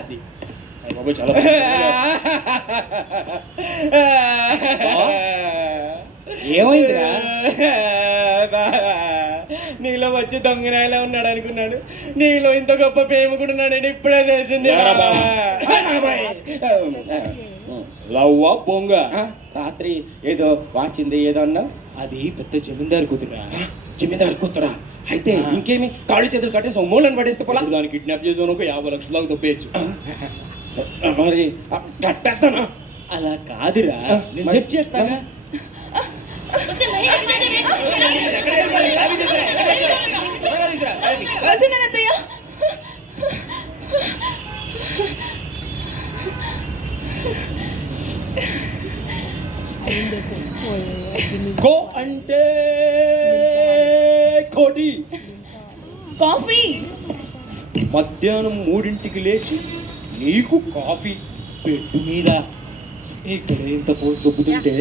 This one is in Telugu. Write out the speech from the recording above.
అది బాబు చాలా ఏమైందిరా? నీలో వచ్చి దొంగనాయలా ఉన్నాడు అనుకున్నాడు, నీలో ఇంత గొప్ప ప్రేమకుడు ఉన్నాడని ఇప్పుడే తెలిసింది. లవ్వా పొంగ? రాత్రి ఏదో వాచింది ఏదో అన్నా, అది పెద్ద జమీందారు కూతురా. జమీందారు కూతురా అయితే ఇంకేమి, కాళ్ళు చేతులు కట్టేసి మూలను పడేస్తే పోలా. దాన్ని కిడ్నాప్ చేసాను, ఒక 50 లక్షల దాకా దొబ్బేయచ్చు. మరి కట్టేస్తానా? అలా కాదురా, నేను చెక్ చేస్తాగా. కో అంటే కోటి కాఫీ. మధ్యాహ్నం 3ంటికి లేచి నీకు కాఫీ బెడ్ మీద ఇక్కడ ఇంత పోసి దొబ్బుతుంటే